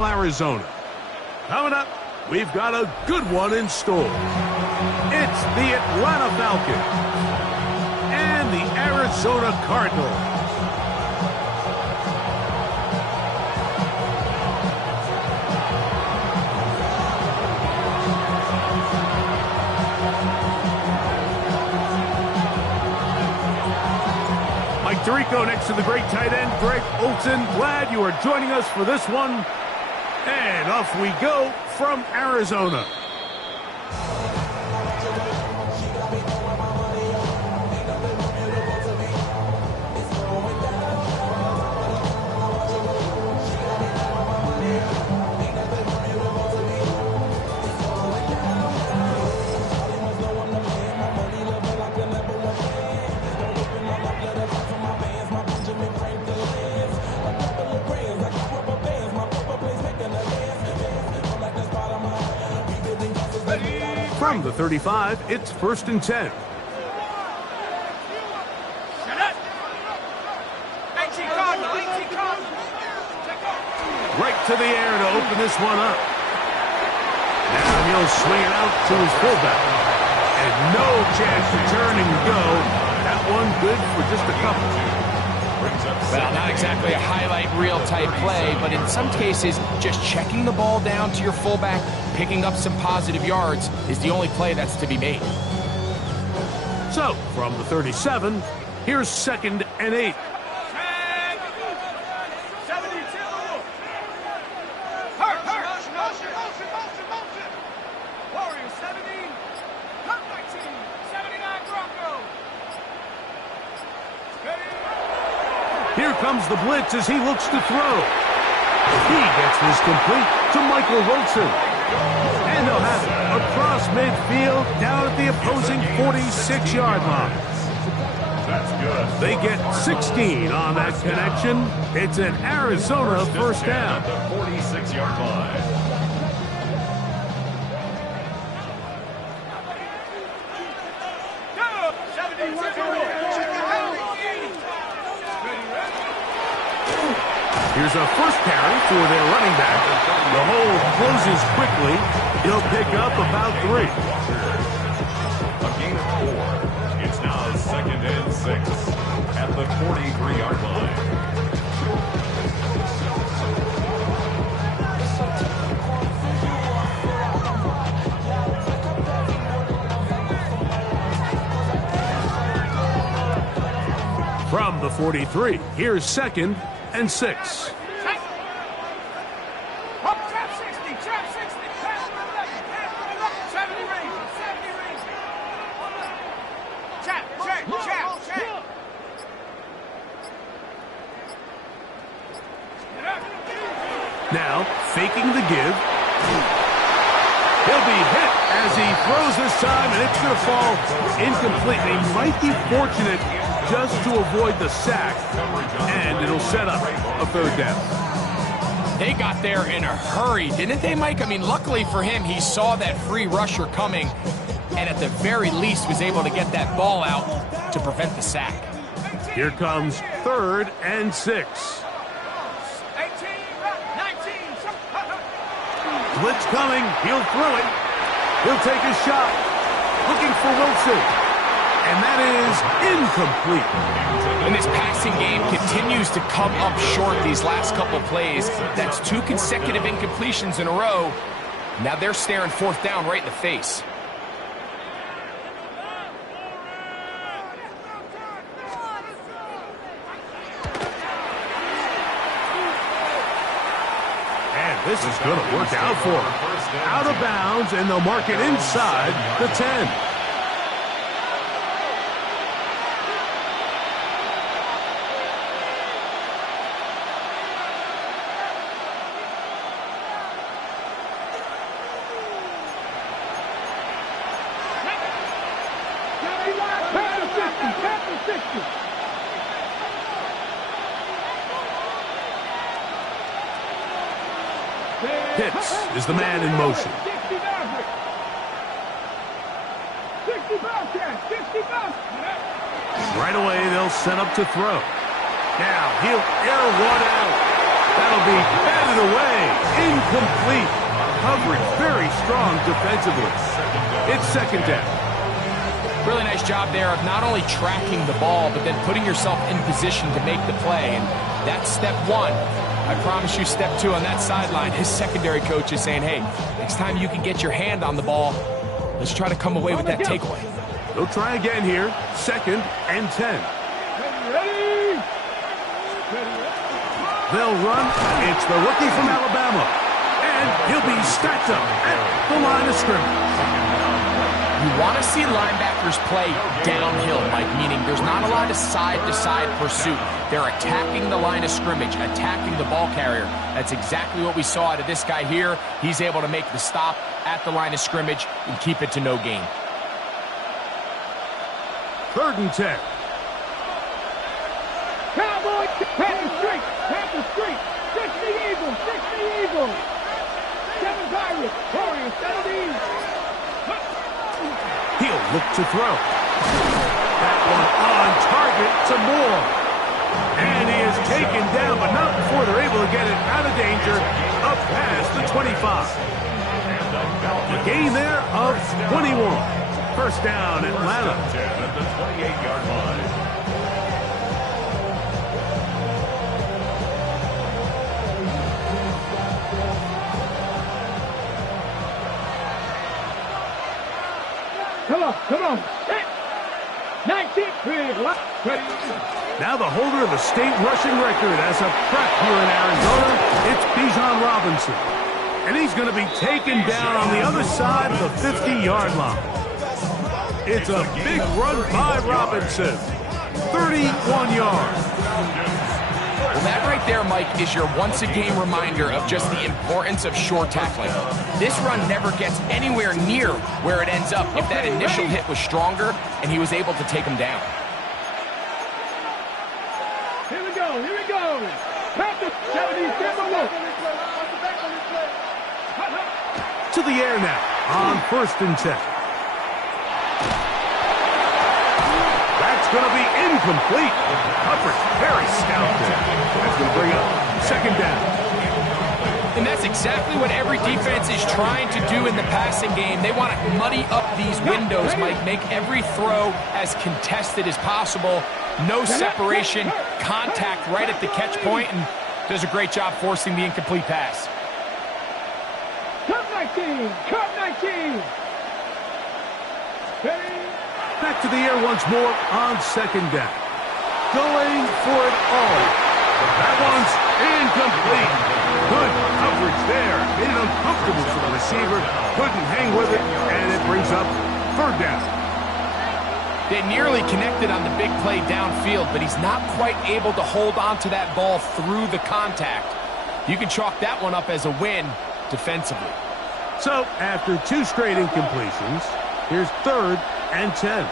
Arizona. Coming up, we've got a good one in store. It's the Atlanta Falcons and the Arizona Cardinals. Mike Tirico next to the great tight end, Greg Olsen. Glad you are joining us for this one. And off we go from Arizona. From the 35, it's 1st and 10. Right to the air to open this one up. Now he'll swing it out to his fullback. And no chance to turn and go. That one good for just a couple. Well, not exactly a highlight reel type play, but in some cases, just checking the ball down to your fullback, picking up some positive yards is the only play that's to be made. So, from the 37, here's 2nd and 8. Here comes the blitz as he looks to throw. He gets this complete to Michael Wilson. And they'll have it across midfield down at the opposing 46-yard line. That's good. They get 16 on that connection. It's an Arizona first down. 46-yard line. Here's a first carry for their running back. The hole closes quickly. He'll pick up about 3. A gain of 4. It's now 2nd and 6 at the 43-yard line. From the 43, here's 2nd and 6. Now, faking the give. He'll be hit as he throws this time, and it's going to fall incomplete. He might be fortunate just to avoid the sack, and it'll set up a 3rd down. They got there in a hurry, didn't they, Mike? I mean, luckily for him, he saw that free rusher coming, and at the very least was able to get that ball out to prevent the sack. Here comes 3rd and 6. Blitz coming. He'll throw it. He'll take a shot. Looking for Wilson. And that is incomplete. And this passing game continues to come up short these last couple plays. That's 2 consecutive incompletions in a row. Now they're staring 4th down right in the face. This is going to work out for him. Out of bounds, and they'll mark it inside the 10. Pitts is the man in motion. Right away, they'll set up to throw. Now, he'll air one out. That'll be batted away. Incomplete. Coverage very strong defensively. It's second down. Really nice job there of not only tracking the ball, but then putting yourself in position to make the play. And that's step one. I promise you step two on that sideline. His secondary coach is saying, hey, next time you can get your hand on the ball, let's try to come away with that takeaway. They'll try again here. Second and 10. They'll run. It's the rookie from Alabama. And he'll be stacked up at the line of scrimmage. You want to see linebackers play downhill, Mike, meaning there's not a lot of side-to-side pursuit. They're attacking the line of scrimmage, attacking the ball carrier. That's exactly what we saw out of this guy here. He's able to make the stop at the line of scrimmage and keep it to no gain. Third and 10. Cowboys, Panther Street, 60 Eagles. Seven Pirates, Warriors, settle. He'll look to throw. That one on target, some more. And he is taken down, but not before they're able to get it out of danger, up past the 25. A gain there of 21. First down, Atlanta. At the 28-yard line. Come on. 19, ready. Now the holder of the state rushing record as a prep here in Arizona, it's Bijan Robinson. And he's going to be taken down on the other side of the 50-yard line. It's a big run by Robinson. 31 yards. Well, that right there, Mike, is your once-a-game reminder of just the importance of short tackling. This run never gets anywhere near where it ends up if that initial hit was stronger and he was able to take him down. Here we go. Panther 77. To the air now on first and 10. That's going to be incomplete. Coverage very stout there. That's going to bring up second down. And that's exactly what every defense is trying to do in the passing game. They want to muddy up these windows, Mike, make every throw as contested as possible. No separation, contact right at the catch point, and does a great job forcing the incomplete pass. Cut 19. Back to the air once more on second down. Going for it all. That one's incomplete. Good coverage there. Made it uncomfortable for the receiver. Couldn't hang with it, and it brings up third down. They nearly connected on the big play downfield, but he's not quite able to hold on to that ball through the contact. You can chalk that one up as a win defensively. So, after two straight incompletions, here's third and 10.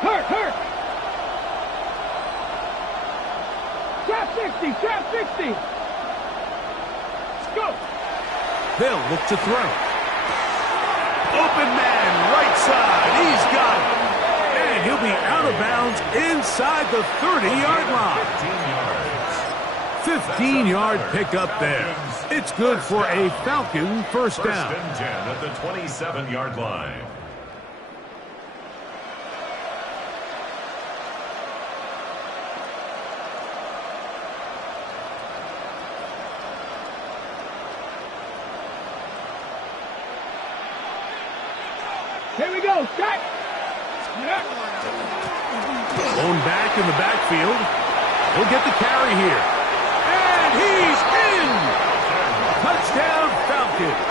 Hurt. Trap 60. Let's go. They'll look to throw. Open man, right side. He's got it. And he'll be out of bounds inside the 30-yard line. 15-yard pickup there. It's good for a Falcon first down. First and 10 at the 27-yard line. Here we go, Scott. Blown back in the backfield. He'll get the carry here. And he's in! Touchdown, Falcons.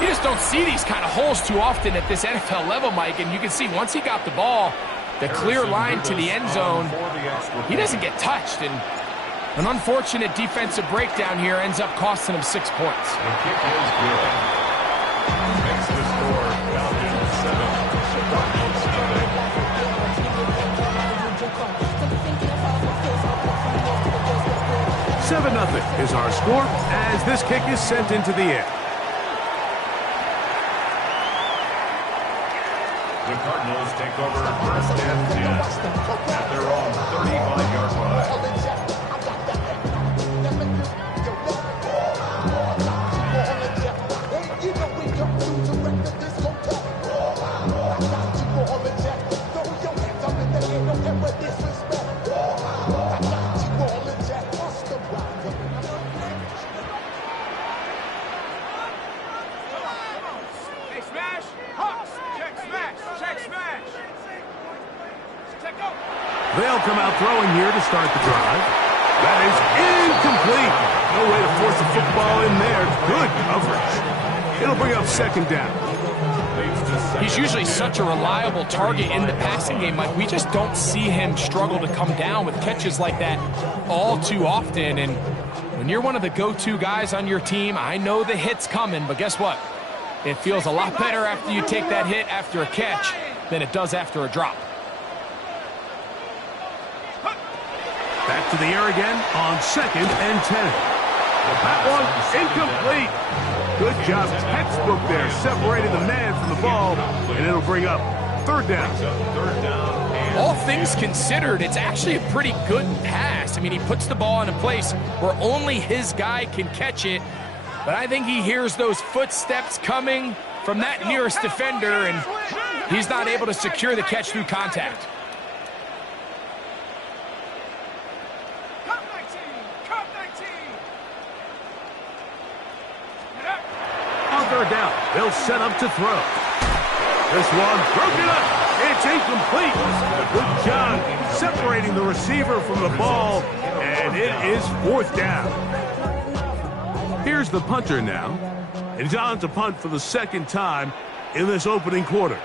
You just don't see these kind of holes too often at this NFL level, Mike, and you can see once he got the ball, the clear line to the end zone, he doesn't get touched, and an unfortunate defensive breakdown here ends up costing him 6 points. The kick is good. Makes the score Falcons 7, Cardinals nothing. 7-0 is our score as this kick is sent into the air. take over first and 10 at their own 35-yard line. They'll come out throwing here to start the drive. That is incomplete. No way to force the football in there. Good coverage. It'll bring up second down. He's usually such a reliable target in the passing game, Mike. We just don't see him struggle to come down with catches like that all too often. And when you're one of the go-to guys on your team, I know the hit's coming, but guess what? It feels a lot better after you take that hit after a catch than it does after a drop. Back to the air again on second and 10. That one incomplete. Good job, textbook there, separating the man from the ball, and it'll bring up third down. All things considered, it's actually a pretty good pass. I mean, he puts the ball in a place where only his guy can catch it, but I think he hears those footsteps coming from that nearest defender, and he's not able to secure the catch through contact. Third down. They'll set up to throw. This one broken up. It's incomplete. Good job separating the receiver from the ball, and it is fourth down. Here's the punter now. He's on to punt for the second time in this opening quarter.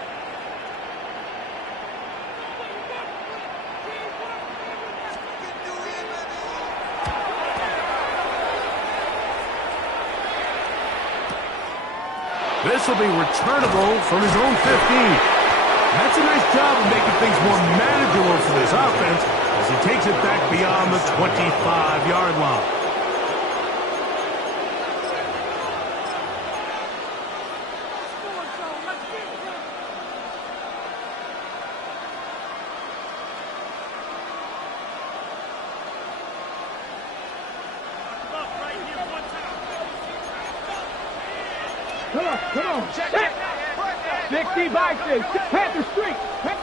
This will be returnable from his own 15. That's a nice job of making things more manageable for this offense as he takes it back beyond the 25-yard line. Come on. 60 by 6. Panther Street.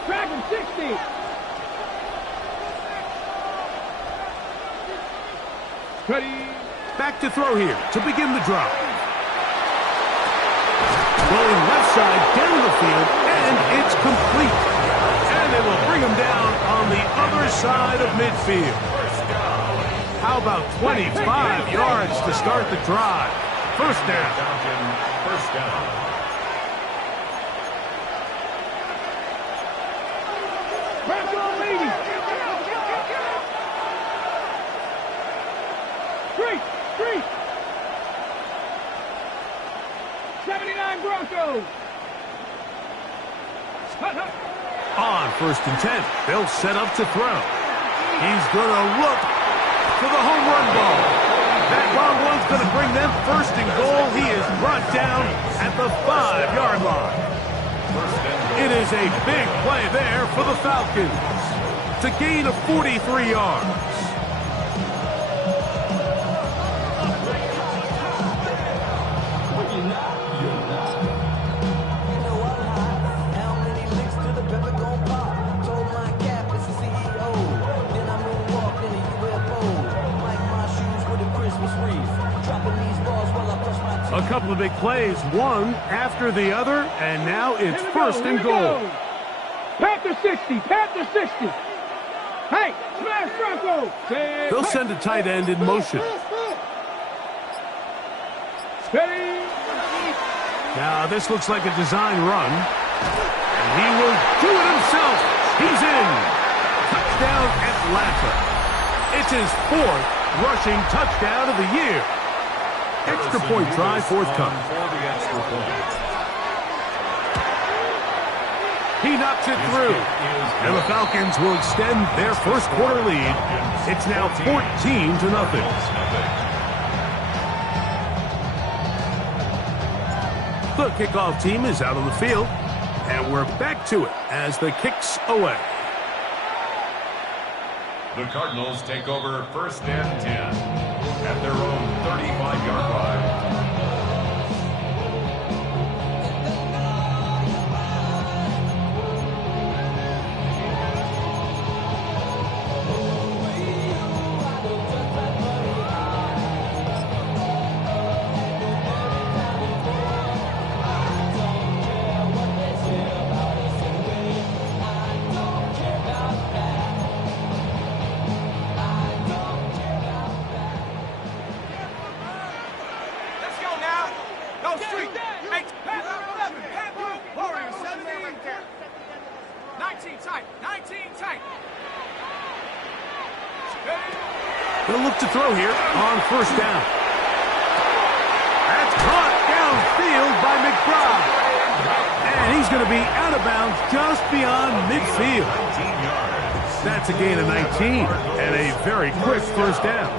Dragon 60. Ready. Back to throw here to begin the drive. Going left side down the field, and it's complete. And it will bring him down on the other side of midfield. How about 25 yards to start the drive? First down. First down. Press on, lady. Street. 79 Broncos. On first and 10, they'll set up to throw. He's going to look for the home run ball. That long one's going to bring them first and goal. He is brought down at the 5-yard line. It is a big play there for the Falcons to gain of 43 yards. A couple of big plays, one after the other, and now it's first and goal. Panther 60. Hey, smash Bronco. They'll send a tight end in motion. Steady. Now this looks like a design run, and he will do it himself. He's in. Touchdown Atlanta. It's his fourth rushing touchdown of the year. Extra point try forthcoming. He knocks it through. And the Falcons will extend their first quarter lead. It's now 14-0. The kickoff team is out on the field. And we're back to it as the kick's away. The Cardinals take over 1st and 10 at their own 35-yard line. They'll look to throw here on 1st down. That's caught downfield by McBride. And he's going to be out of bounds just beyond midfield. That's a gain of 19 and a very quick 1st down.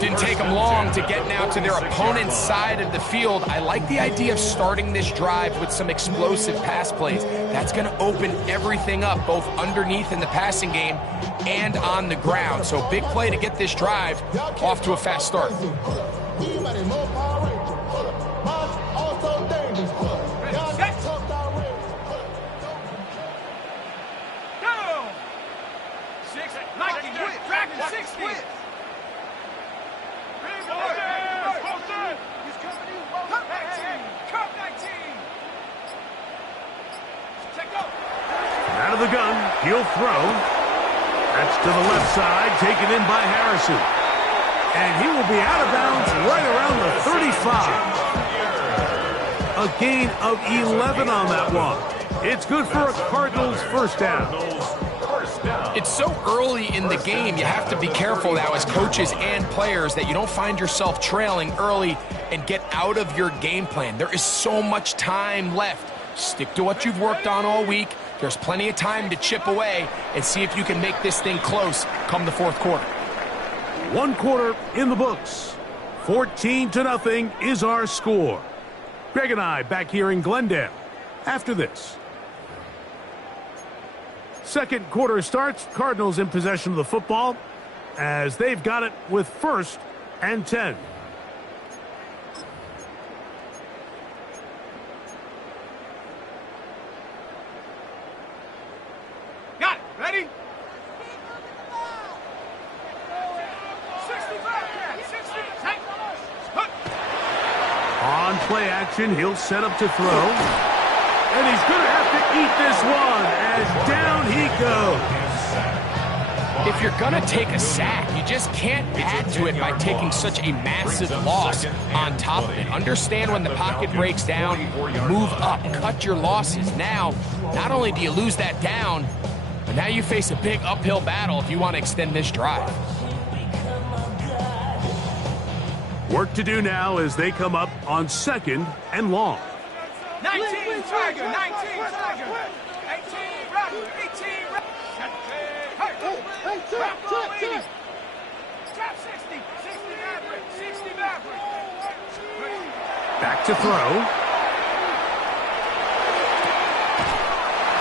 Didn't take them long to get now to their opponent's side of the field. I like the idea of starting this drive with some explosive pass plays. That's going to open everything up, both underneath in the passing game and on the ground. So big play to get this drive off to a fast start. Out of the gun, he'll throw. That's to the left side, taken in by Harrison. And he will be out of bounds right around the 35. A gain of 11 on that one. It's good for a Cardinals 1st down. It's so early in the game, you have to be careful now as coaches and players that you don't find yourself trailing early and get out of your game plan. There is so much time left. Stick to what you've worked on all week. There's plenty of time to chip away and see if you can make this thing close come the 4th quarter. 1 quarter in the books. 14-0 is our score. Greg and I back here in Glendale after this. 2nd quarter starts. Cardinals in possession of the football as they've got it with 1st and 10. Got it. Ready? 65. On play action, he'll set up to throw. And he's going to have to eat this one as down he goes. If you're going to take a sack, you just can't add to it by taking such a massive loss on top of it. Understand when the pocket breaks down, move up, cut your losses. Now, not only do you lose that down, but now you face a big uphill battle if you want to extend this drive. Work to do now as they come up on 2nd and long. 19 Tiger, 19 Tiger, 18 Rapper, 18 Rapper. Drop 60, 60 Maverick, 60 Maverick. Back to throw.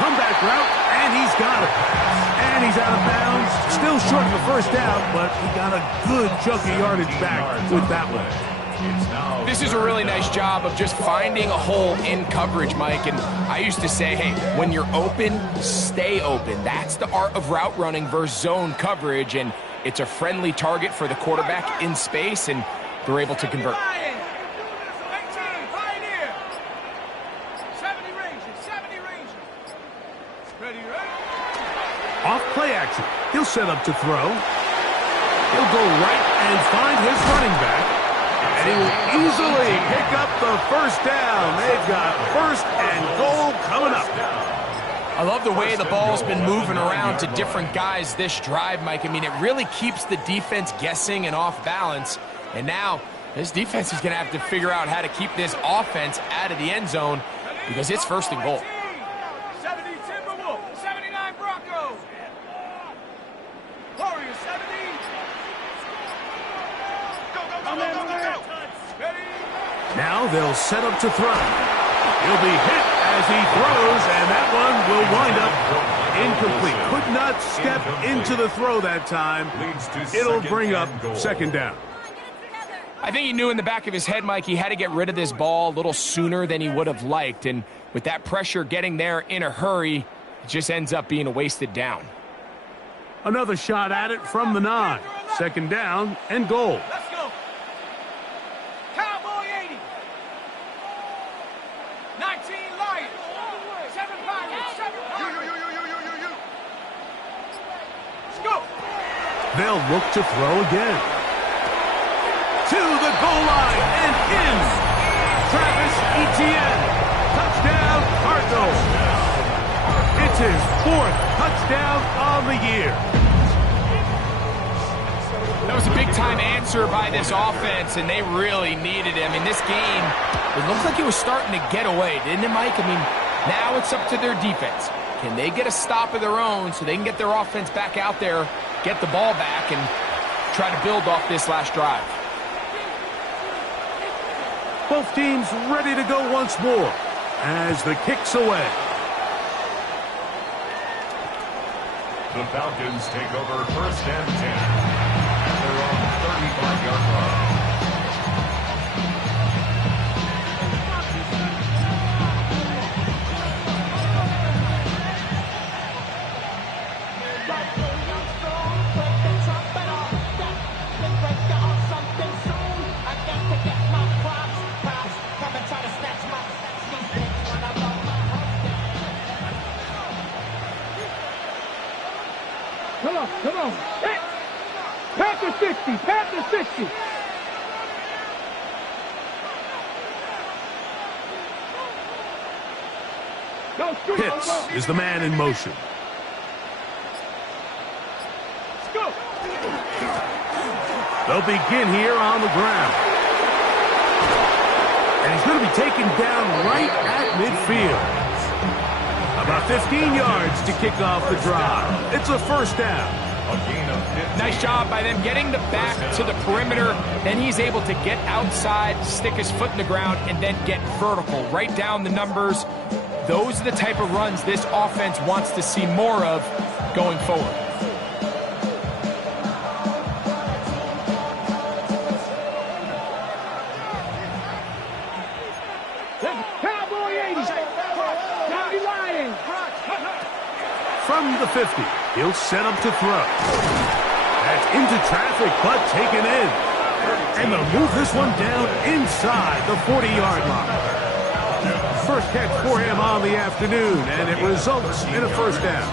Comeback route, and he's got it. And he's out of bounds. Still short of the 1st down, but he got a good chunk of yardage back with that one. This is a really nice job of just finding a hole in coverage, Mike. And I used to say, hey, when you're open, stay open. That's the art of route running versus zone coverage. And it's a friendly target for the quarterback in space, and they're able to convert. 18 Pioneer. 70 Rangers, 70 Rangers. Ready, ready? Off play action. He'll set up to throw. He'll go right and find his running back. And he will easily pick up the 1st down. They've got 1st and goal coming up. I love the way the ball's been moving around to different guys this drive, Mike. I mean, it really keeps the defense guessing and off balance. And now this defense is going to have to figure out how to keep this offense out of the end zone because it's 1st and goal. 70 Timberwolf, 79 Broncos. Warriors, 70. Now they'll set up to throw. He'll be hit as he throws, and that one will wind up incomplete. Could not step into the throw that time. It'll bring up second down. I think he knew in the back of his head, Mike, he had to get rid of this ball a little sooner than he would have liked. And with that pressure getting there in a hurry, it just ends up being a wasted down. Another shot at it from the 9. Second down and goal. Let's go. Cowboy 80. 19 Lions. 7 Pirates. 7 Pirates. You. Let's go. They'll look to throw again. To the goal line and in. Travis Etienne. Touchdown, Cardinals. It's his 4th touchdown on the year. That was a big-time answer by this offense, and they really needed him. In this game, it looked like he was starting to get away, didn't it, Mike? I mean, now it's up to their defense. Can they get a stop of their own so they can get their offense back out there, get the ball back, and try to build off this last drive? Both teams ready to go once more as the kick's away. The Falcons take over 1st and 10 at their own 35-yard line. Come on. Hey. Panther 60. Panther 60. Pitts is the man in motion. Let's go. They'll begin here on the ground. And he's going to be taken down right at midfield. About 15 yards to kick off the drive. It's a first down. Nice job by them getting the back to the perimeter. Then he's able to get outside, stick his foot in the ground, and then get vertical. Right down the numbers. Those are the type of runs this offense wants to see more of going forward. Cowboy 80. Johnny Lions. From the 50, he'll set up to throw. That's into traffic, but taken in. And they'll move this one down inside the 40-yard line. First catch for him on the afternoon, and it results in a first down.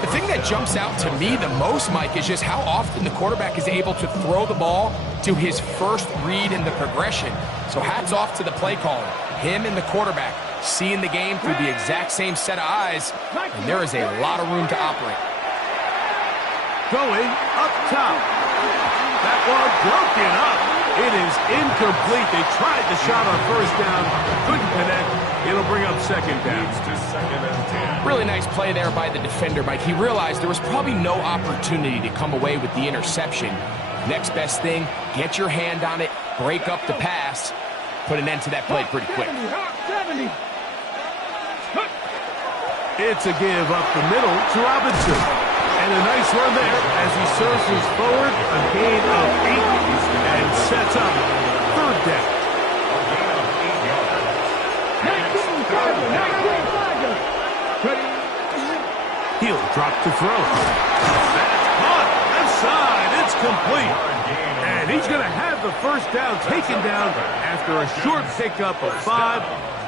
The thing that jumps out to me the most, Mike, is just how often the quarterback is able to throw the ball to his first read in the progression. So hats off to the play caller. Him and the quarterback seeing the game through the exact same set of eyes, and there is a lot of room to operate. Going up top. That one broken up. It is incomplete. They tried the shot on first down. Couldn't connect. It'll bring up second down. To 2nd and 10. Really nice play there by the defender, Mike. He realized there was probably no opportunity to come away with the interception. Next best thing, get your hand on it, break up the pass, put an end to that play pretty quick. 70. It's a give up the middle to Robinson. And a nice run there as he surges forward, a gain of 8, and sets up third down. 19 Tiger. He'll drop to throw. That's caught. Left side. It's complete. And he's going to have the first down taken down after a short pickup of 5.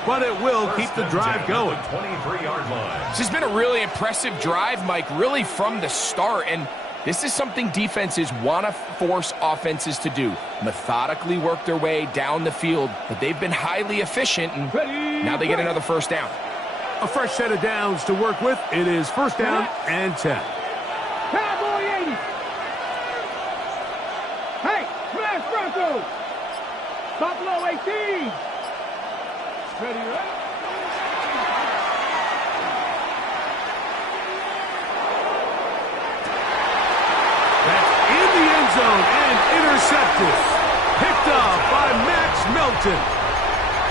But it will keep the drive going. 23-yard line. This has been a really impressive drive, Mike, really from the start. And this is something defenses want to force offenses to do. Methodically work their way down the field. But they've been highly efficient, and now they get another first down. A fresh set of downs to work with. It is first down and 10. Cowboy 80. Hey, Smash Bronco. Buffalo 18. Ready, right? That's in the end zone and intercepted. Picked off by Max Melton.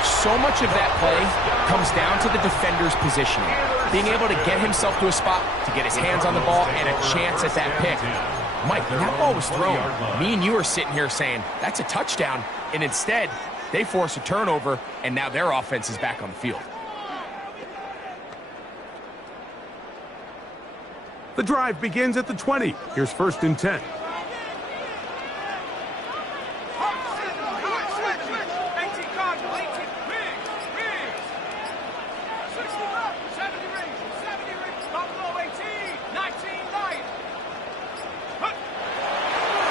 So much of that play comes down to the defender's positioning, being able to get himself to a spot to get his hands on the ball and a chance at that pick. Mike, when that ball was thrown, me and you are sitting here saying, that's a touchdown, and instead, they force a turnover, and now their offense is back on the field. The drive begins at the 20. Here's 1st and 10.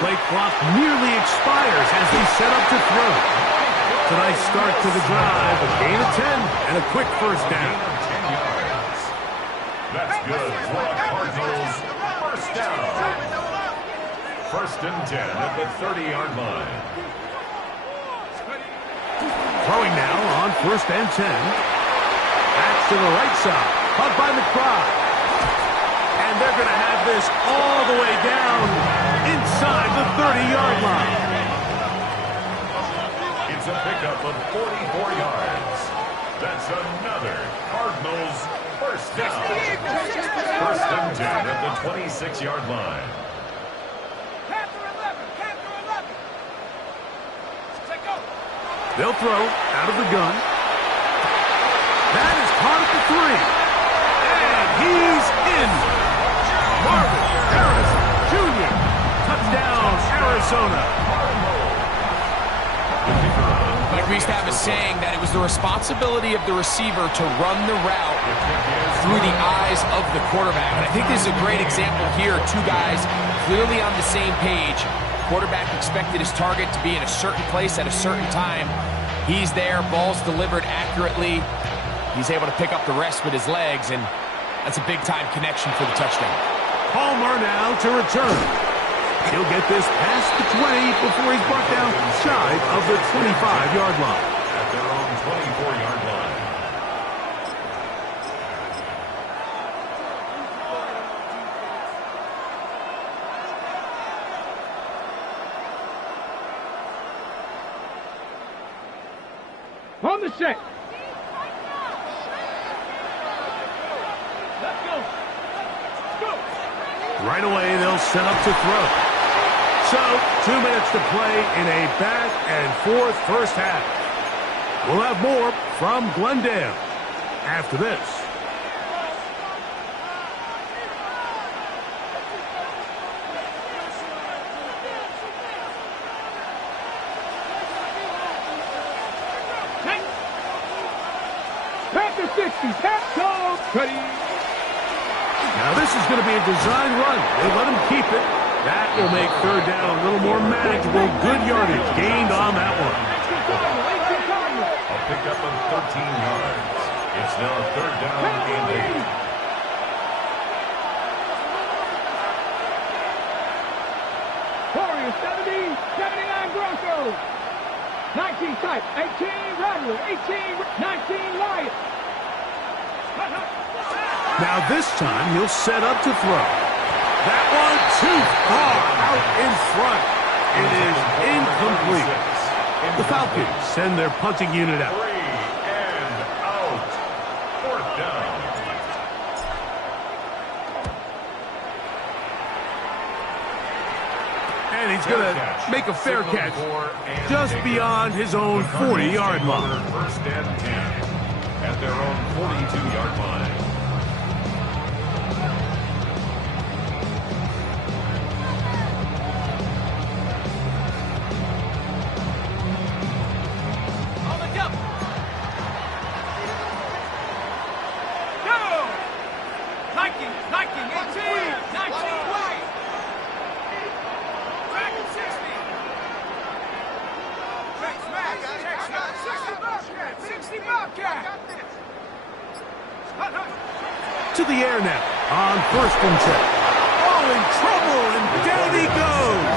Play clock nearly expires as they set up to throw. It's a nice start to the drive. A gain of 10 and a quick 1st down. That's good for the Cardinals. 1st down. 1st and 10 at the 30-yard line. Throwing now on 1st and 10. Back to the right side. Caught by McBride. And they're going to have this all the way down inside the 30-yard line. It's a pickup of 44 yards. That's another Cardinals 1st down. 1st and 10 at the 26-yard line. They'll throw out of the gun. That is caught at the 3. And he's in. Marvin Harris Jr. Touchdown, Arizona. Like we used to have a saying that it was the responsibility of the receiver to run the route through the eyes of the quarterback. And I think this is a great example here. Two guys clearly on the same page. Quarterback expected his target to be in a certain place at a certain time. He's there, ball's delivered accurately. He's able to pick up the rest with his legs, and that's a big-time connection for the touchdown. Palmer now to return. He'll get this past the 20 before he's brought down shy of the 25-yard line. At their own 24-yard line. On the set. Let's go. Right away, they'll set up to throw. So, 2 minutes to play in a back-and-forth 1st half. We'll have more from Glendale after this. Pack the 60. Pack go. Ready. Now this is going to be a design run. They let him keep it. That will make 3rd down a little more manageable. Good yardage gained on that one. A pickup of 13 yards. It's now 3rd down and 8. Warriors 70, 79 Broncos. 19 Type, 18 Rattler, 18, 19 Lions. Now this time he'll set up to throw. That one too far out in front. It is incomplete. The Falcons send their punting unit out. 3 and out. 4th down. And he's going to make a fair catch just beyond his own 40-yard line. 1st and 10 at their own 42-yard line. To the air now on 1st and 10. Oh, in trouble, and down he goes.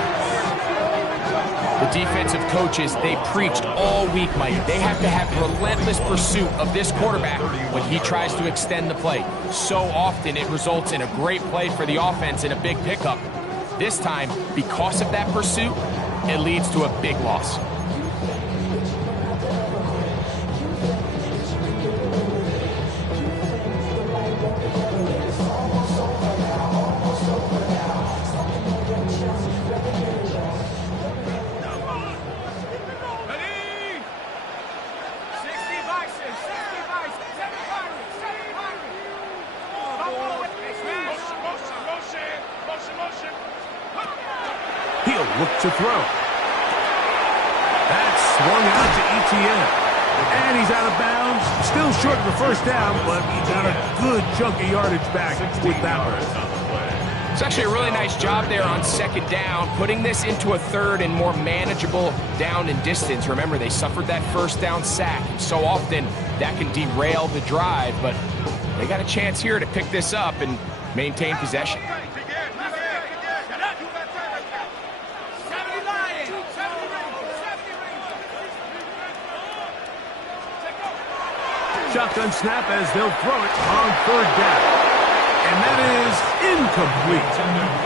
The defensive coaches, they preached all week, Mike. They have to have relentless pursuit of this quarterback when he tries to extend the play. So often it results in a great play for the offense and a big pickup. This time, because of that pursuit, it leads to a big loss. look to throw. That's swung out to ETN. And he's out of bounds. Still short of the first down, but he got a good chunk of yardage back with that one. It's actually a really nice job there on second down, putting this into a third and more manageable down and distance. Remember, they suffered that first down sack, and so often that can derail the drive, but they got a chance here to pick this up and maintain possession. Shotgun snap as they'll throw it on third down. And that is incomplete.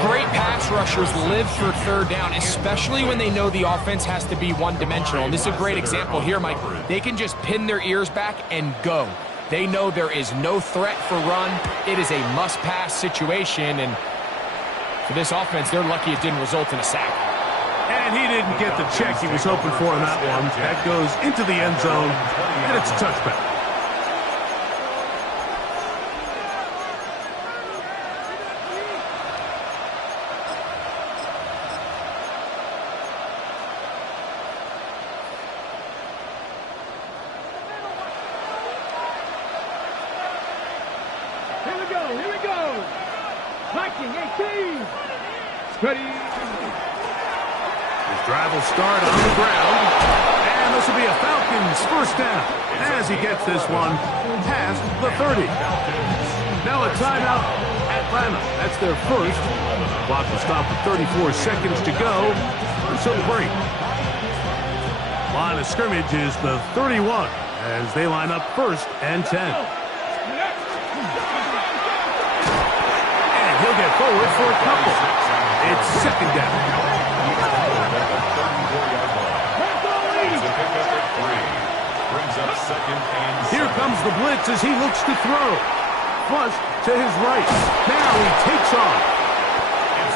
Great pass rushers live for third down, especially when they know the offense has to be one-dimensional. And this is a great example here, Mike. They can just pin their ears back and go. They know there is no threat for run. It is a must-pass situation, and for this offense, they're lucky it didn't result in a sack. And he didn't get the check he was hoping for in that one. That goes into the end zone, and it's a touchback. Here we go. 19, 18. Ready. His drive will start on the ground. And this will be a Falcons first down as he gets this one past the 30. Now a timeout, Atlanta. That's their first. Clock will stop with 34 seconds to go until the break. Line of scrimmage is the 31 as they line up first and 10. And he'll get forward for a couple. It's second down. Here comes the blitz as he looks to throw. Flush to his right. Now he takes off.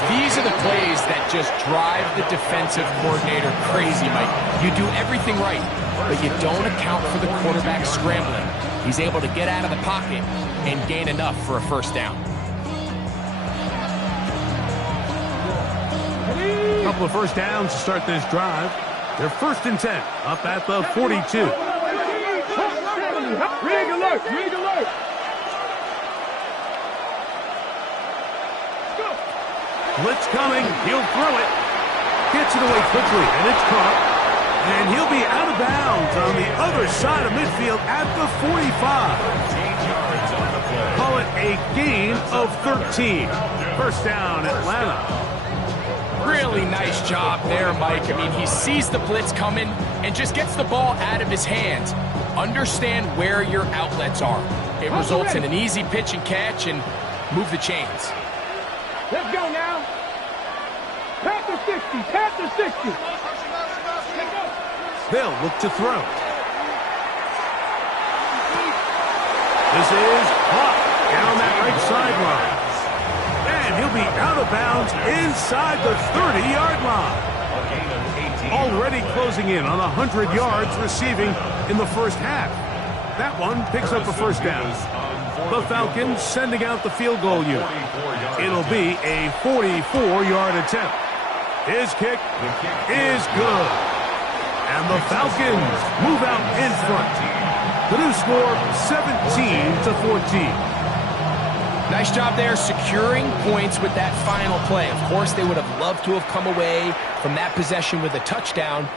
These are the plays that just drive the defensive coordinator crazy, Mike. You do everything right, but you don't account for the quarterback scrambling. He's able to get out of the pocket and gain enough for a first down. A couple of first downs to start this drive. They're first and 10, up at the 42. Rig alert! Rig alert! Blitz coming. He'll throw it. Gets it away quickly, and it's caught. And he'll be out of bounds on the other side of midfield at the 45. Call it a gain of 13. First down, Atlanta. Really nice job there, Mike. I mean, he sees the blitz coming and just gets the ball out of his hands. Understand where your outlets are. It results in an easy pitch and catch and move the chains. Let's go now. Pass the 60. Pass the 60. They'll look to throw. This is Hawk down that right sideline. And he'll be out of bounds inside the 30-yard line. Already closing in on 100 yards receiving in the first half. That one picks up a first down. The Falcons sending out the field goal unit. It'll be a 44-yard attempt. His kick is good. And the Falcons move out in front. The new score, 17-14. Nice job there securing points with that final play. Of course, they would have loved to have come away from that possession with a touchdown,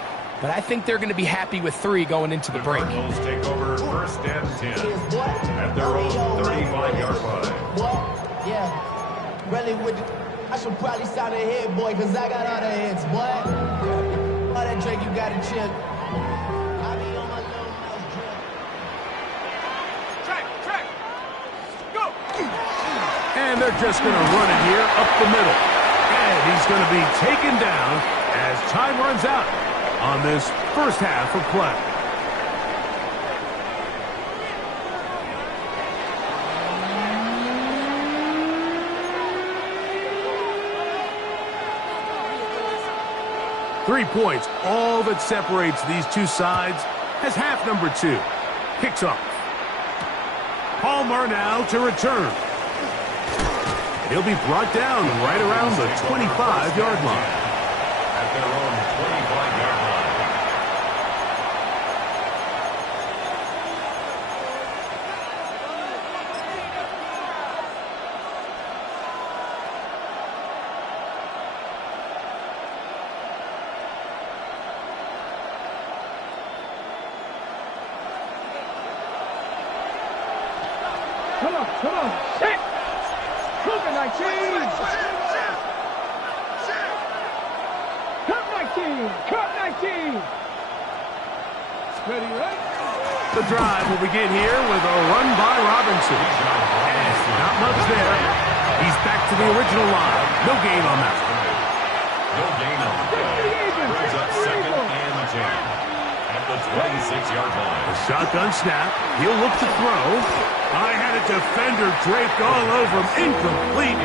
but I think they're going to be happy with 3 going into the break. Cardinals take over first and 10 at their own 35-yard line. What? Yeah. Really would. I should probably sound a hit, boy, because I got all the hits, boy. All that drink you got to chill. I be on my little mouse drip. Track. Go. And they're just going to run it here up the middle. And he's going to be taken down as time runs out on this first half of play. Three points, all that separates these two sides, as half number 2 kicks off. Palmer now to return. He'll be brought down right around the 25-yard line. their own 25-yard line. Come on, set! Cover 19! Cut 19! Ready, right? The drive will begin here with a run by Robinson. And not much there. He's back to the original line. No gain on that. No gain on the play. Brings up 2nd and 10 at the 26-yard line. A shotgun snap. He'll look to throw. I had a defender draped all over him. Incomplete.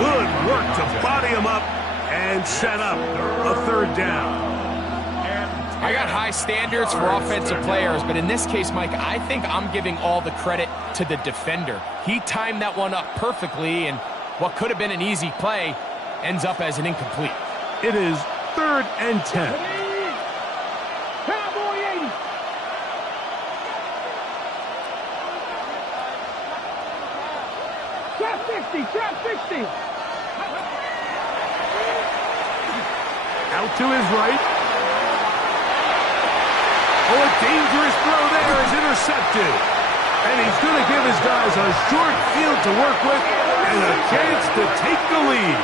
Good work to body him up and set up a 3rd down. I got high standards for offensive players, but in this case, Mike, I think I'm giving all the credit to the defender. He timed that one up perfectly, and what could have been an easy play ends up as an incomplete. It is 3rd and 10. Cowboy 80! Trap 60! Out to his right. Oh, a dangerous throw there is intercepted. And he's going to give his guys a short field to work with and a chance to take the lead.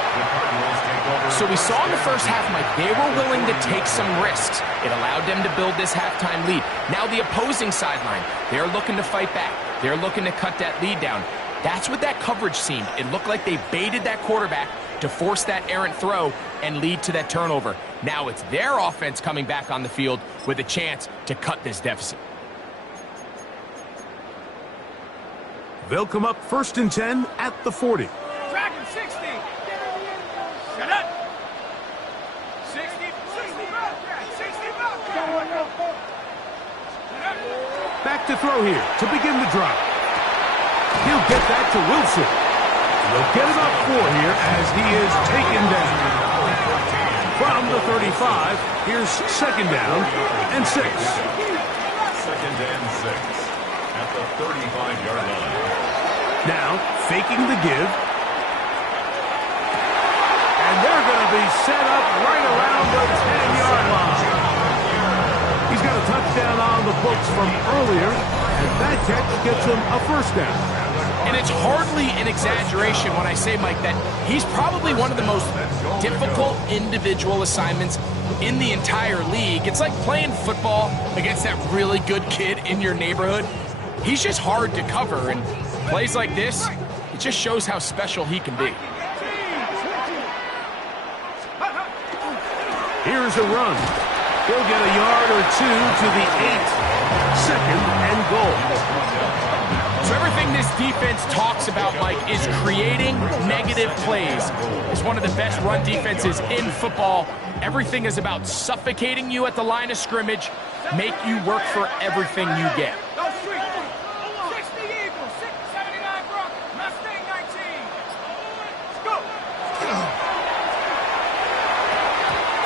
So we saw in the first half, Mike, they were willing to take some risks. It allowed them to build this halftime lead. Now the opposing sideline, they're looking to fight back. They're looking to cut that lead down. That's what that coverage seemed. It looked like they baited that quarterback to force that errant throw and lead to that turnover. Now it's their offense coming back on the field with a chance to cut this deficit. They'll come up 1st and 10 at the 40. Tracking 60. Shut up. 60 Back to throw here to begin the drive. He'll get that to Wilson. They'll get him up 4 here as he is taken down. From the 35, here's 2nd down and 6. 2nd and 6 at the 35-yard line. Now, faking the give. And they're going to be set up right around the 10-yard line. He's got a touchdown on the books from earlier, and that catch gets him a 1st down. And it's hardly an exaggeration when I say, Mike, that he's probably one of the most difficult individual assignments in the entire league. It's like playing football against that really good kid in your neighborhood. He's just hard to cover, and plays like this, it just shows how special he can be. Here's a run. He'll get a yard or 2 to the 8. 2nd and goal. So everything this defense talks about, Mike, is creating negative plays. It's one of the best run defenses in football. Everything is about suffocating you at the line of scrimmage, make you work for everything you get. 60 Eagles, 79 Broncos, Mustang 19. Let's go.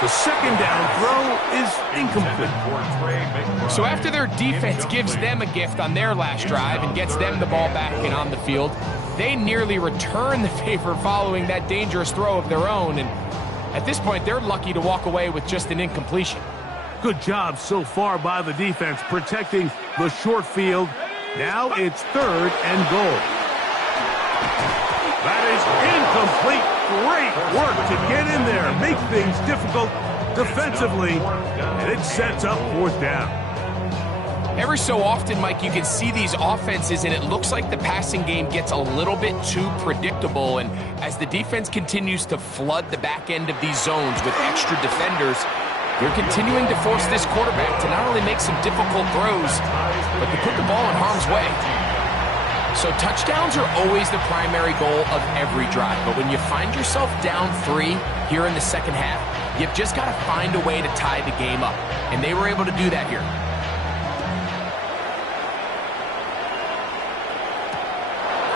The 2nd down throw is incomplete. So after their defense gives them a gift on their last drive and gets them the ball back and on the field, they nearly return the favor following that dangerous throw of their own. And at this point, they're lucky to walk away with just an incompletion. Good job so far by the defense protecting the short field. Now it's 3rd and goal. That is incomplete. Great work to get in there, make things difficult defensively, and it sets up 4th down. Every so often, Mike, you can see these offenses, and it looks like the passing game gets a little bit too predictable. And as the defense continues to flood the back end of these zones with extra defenders, they're continuing to force this quarterback to not only make some difficult throws, but to put the ball in harm's way. So touchdowns are always the primary goal of every drive. But when you find yourself down 3 here in the second half, you've just got to find a way to tie the game up. And they were able to do that here.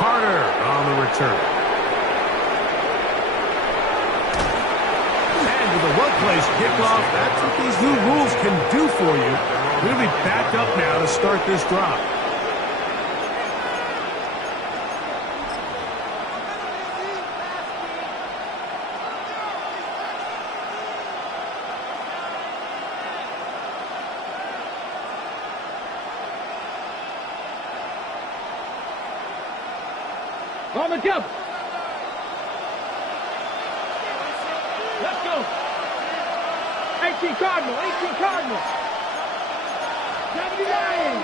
Carter on the return. And with a place kickoff. That's what these new rules can do for you. We'll be back up now to start this drive. On the jump. Let's go. 18 Cardinal, 18 Cardinal. 79.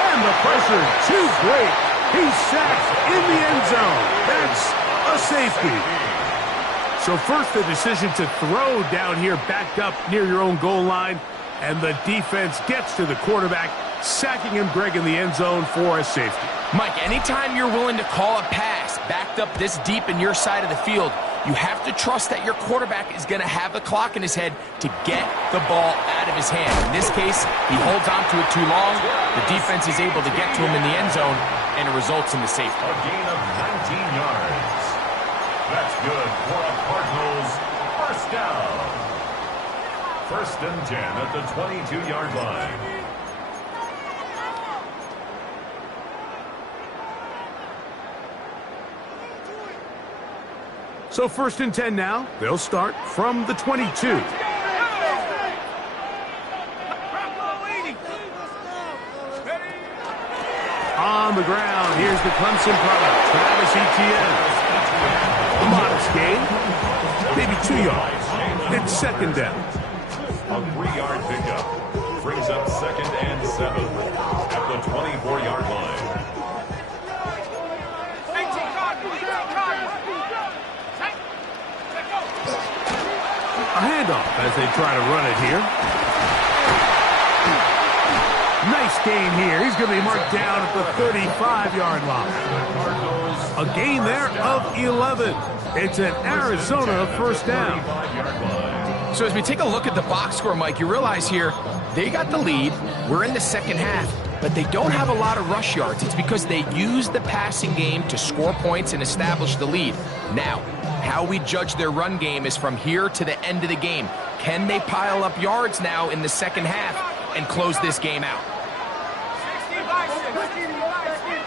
And the pressure, too great. He's sacked in the end zone. That's a safety. So first the decision to throw down here backed up near your own goal line. And the defense gets to the quarterback, sacking him, Greg, in the end zone for a safety. Mike, anytime you're willing to call a pass backed up this deep in your side of the field, you have to trust that your quarterback is going to have the clock in his head to get the ball out of his hand. In this case, he holds on to it too long. The defense is able to get to him in the end zone, and it results in the safety. A gain of 19 yards. That's good for a Cardinals first down. First and 10 at the 22-yard line. So first and 10 now. They'll start from the 22. On the ground, here's the Clemson product, Travis Etienne. A modest gain, maybe 2 yards. It's second down. A 3-yard pickup brings up second and 7 at the 24-yard line. 18 Cardinals, 18 Cardinals. A handoff as they try to run it here. Nice gain here. He's going to be marked down at the 35-yard line. A gain there of 11. It's an Arizona first down. So as we take a look at the box score, Mike, you realize here they got the lead. We're in the second half, but they don't have a lot of rush yards. It's because they use the passing game to score points and establish the lead. Now, how we judge their run game is from here to the end of the game. Can they pile up yards now in the second half and close this game out? 60 Bison, 60 Bison.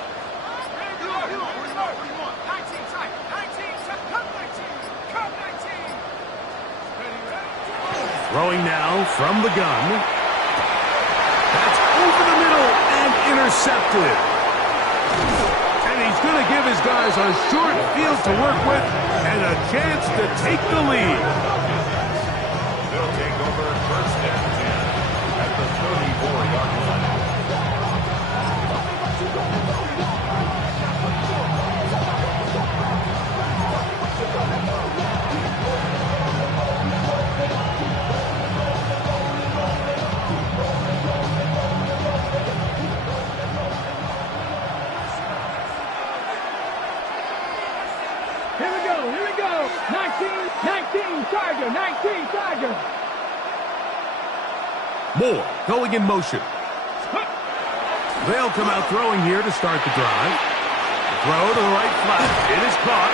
19 tight, 19 tight, come 19, come 19. Throwing now from the gun. That's over the middle and intercepted. And he's going to give his guys a short field to work with and a chance to take the lead. They'll take over first and 10 at the 34-yard line. Here we go. 19 Tiger, 19 Tiger. Moore going in motion. They'll come out throwing here to start the drive. Throw to the right flat. It is caught.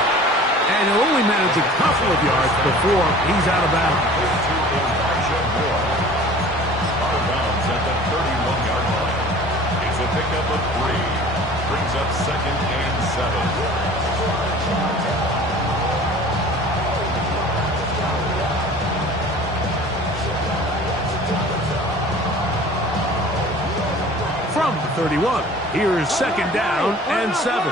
And he'll only manage a couple of yards before he's out of bounds. Out of bounds at the 31-yard line. It's a pickup of 3. Brings up second and 7. From the 31, here's second down and 7.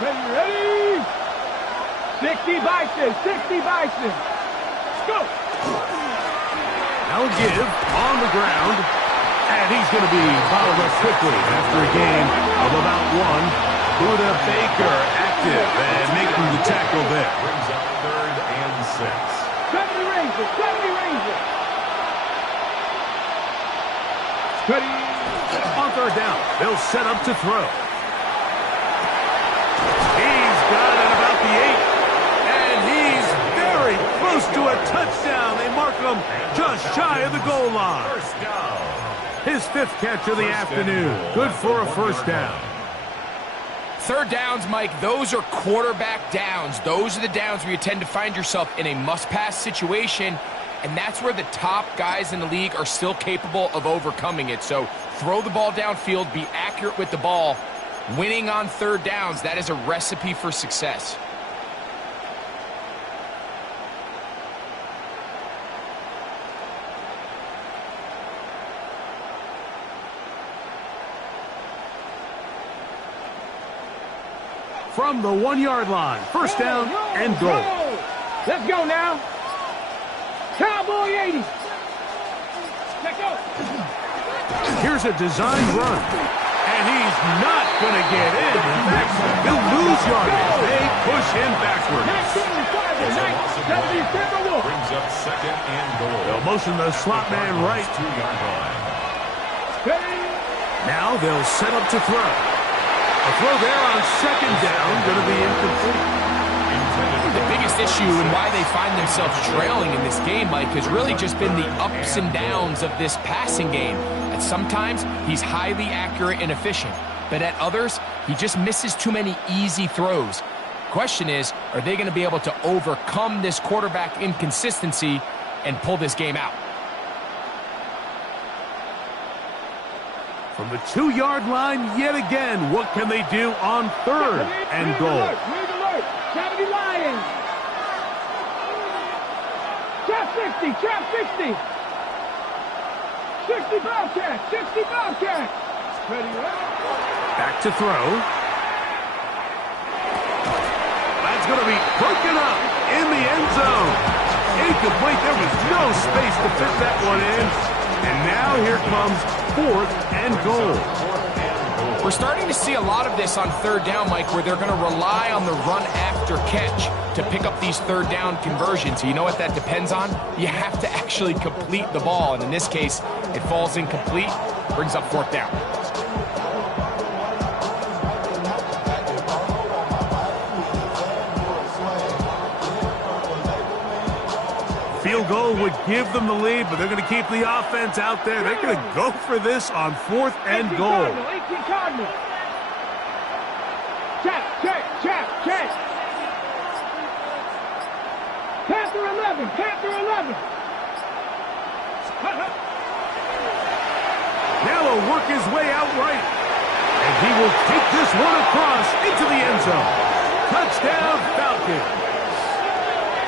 Ready? 60 Bison, 60 Bison. Let's go. Now give on the ground, and he's going to be bottled up quickly after a gain of about 1. Buda Baker active and making the tackle there. Brings up third and 6. 70 Rangers, 70 Rangers. Ready? On third down, they'll set up to throw. He's got it about the 8, and he's very close to a touchdown. They mark him just shy of the goal line. First down. His 5th catch of the afternoon. Good for a first down. Third downs, Mike, those are quarterback downs. Those are the downs where you tend to find yourself in a must-pass situation, and that's where the top guys in the league are still capable of overcoming it. So throw the ball downfield, be accurate with the ball. Winning on third downs, that is a recipe for success. From the 1-yard line, first down and goal. Let's go now. Cowboy 80. Let's go. Here's a design run, and he's not going to get in. In fact, he'll lose yardage. They push him backwards. 19-5, Brings up second and goal. They'll motion the slot man right. 2-yard line. Now they'll set up to throw. A throw there on second down, going to be incomplete. The biggest issue and why they find themselves trailing in this game, Mike, has really just been the ups and downs of this passing game. And sometimes he's highly accurate and efficient, but at others, he just misses too many easy throws. Question is, are they going to be able to overcome this quarterback inconsistency and pull this game out? From the 2-yard line yet again, what can they do on third and goal? 70 Lions. Trap 60, trap 60. 60 Bobcat, 60 Bobcat. Ready, Back to throw. That's going to be broken up in the end zone. Incomplete. There was no space to fit that one in. And now here comes fourth and goal. We're starting to see a lot of this on third down, Mike, where they're going to rely on the run after catch to pick up these third down conversions. So you know what that depends on? You have to actually complete the ball. And in this case, it falls incomplete, brings up fourth down. Field goal would give them the lead, but they're going to keep the offense out there. They're going to go for this on fourth and goal. 18 Cardinal. Check. Panther 11. Now he'll work his way out right. And he will take this one across into the end zone. Touchdown, Falcons.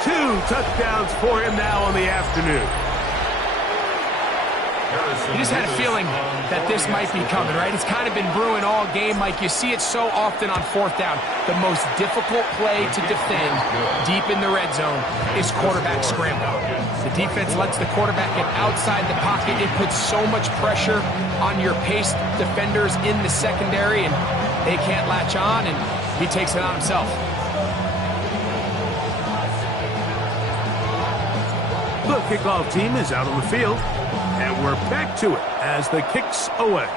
2 touchdowns for him now on the afternoon. You just had a feeling that this might be coming, right? It's kind of been brewing all game, Mike. You see it so often on fourth down. The most difficult play to defend deep in the red zone is quarterback scramble. The defense lets the quarterback get outside the pocket. It puts so much pressure on your paced defenders in the secondary, and they can't latch on, and he takes it on himself. The kickoff team is out on the field, and we're back to it as the kick's away.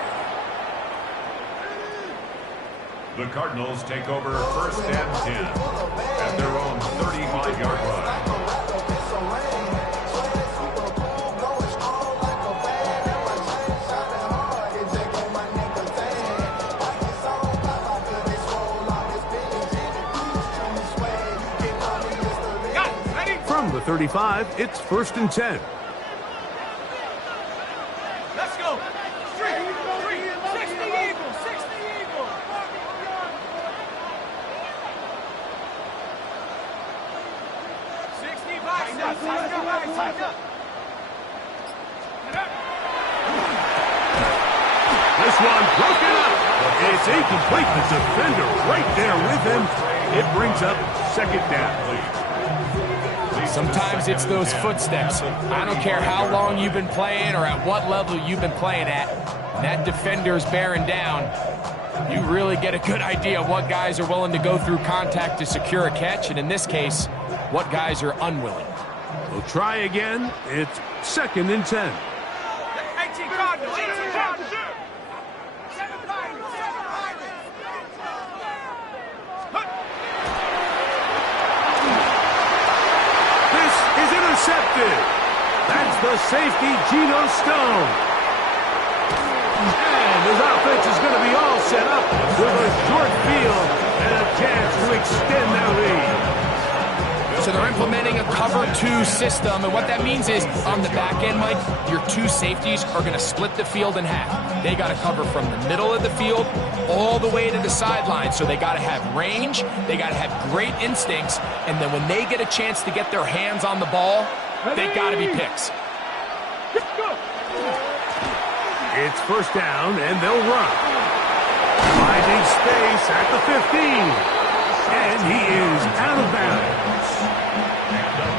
The Cardinals take over first and 10 at their own 35-yard line. From the 35, it's first and 10. Let's go. 60 Eagles. 60 backs up. This one broken up. It's incomplete. The defender right there with him. It brings up second down. Sometimes it's those footsteps. I don't care how long you've been playing or at what level you've been playing at. When that defender's bearing down, you really get a good idea of what guys are willing to go through contact to secure a catch, and in this case, what guys are unwilling. We'll try again. It's second and 10. 18 Cardinals. 18 Cardinals. 7 Pirates. 7 Pirates. This is intercepted. That's the safety, Geno Stone. And his offense is going to be all set up with a short field So they're implementing a cover 2 system, and what that means is on the back end, Mike, your 2 safeties are going to split the field in half. They got to cover from the middle of the field all the way to the sideline. So they got to have range, they got to have great instincts, and then when they get a chance to get their hands on the ball, they got to be picks. It's first down, and they'll run. Finding space at the 15. And he is out of bounds.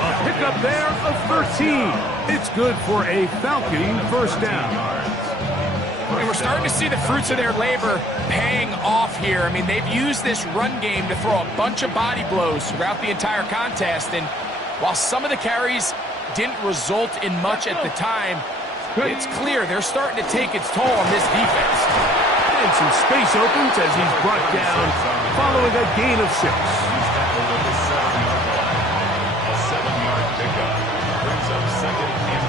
A pickup there of 13. It's good for a Falcon first down. And we're starting to see the fruits of their labor paying off here. I mean, they've used this run game to throw a bunch of body blows throughout the entire contest. And while some of the carries didn't result in much at the time, it's clear they're starting to take its toll on this defense. And some space opens as he's brought down following a gain of 6. He's tackled at the 7-yard line. A 7-yard pickup brings up 2nd and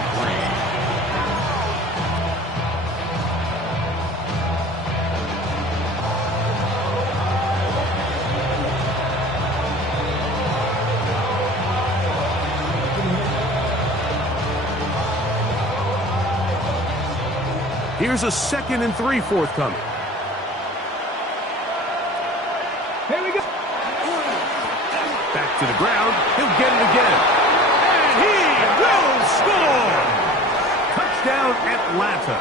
3. Here's a 2nd and 3 forthcoming. Here we go. Back to the ground. He'll get it again. And he will score! Touchdown, Atlanta.